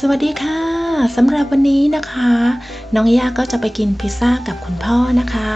สวัสดีค่ะสำหรับวันนี้นะคะ น้องย่าก็จะไปกินพิซซ่ากับคุณพ่อนะคะ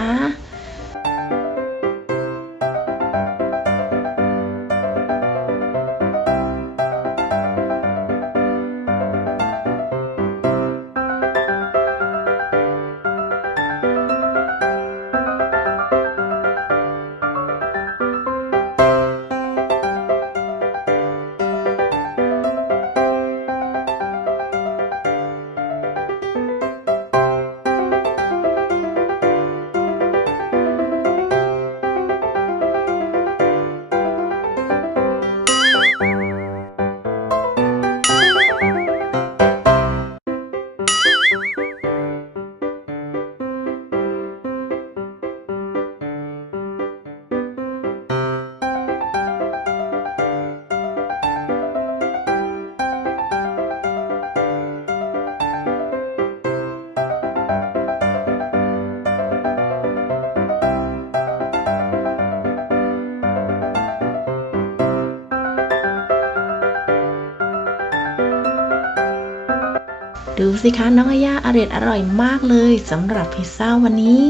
ดูสิคะน้องย่าอร่อยอร่อยมากเลยสำหรับพิซซ่าวันนี้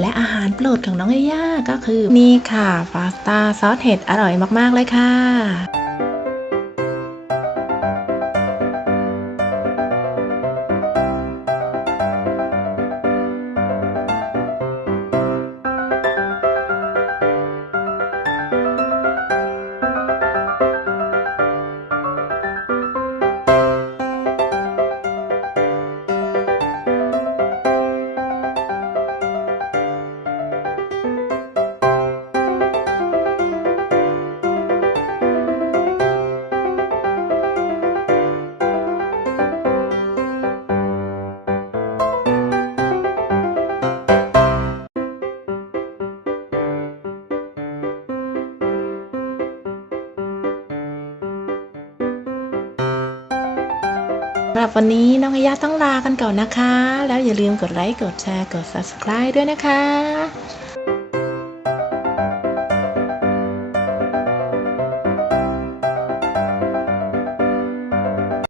และอาหารโปรดของน้องย่าก็คือนี่ค่ะพาสต้าซอสเห็ดอร่อยมากๆเลยค่ะำหรับวันนี้น้องย่าต้องลากันก่อนนะคะ แล้วอย่าลืมกดไลค์ กดแชร์ กด subscribe ด้วยนะคะ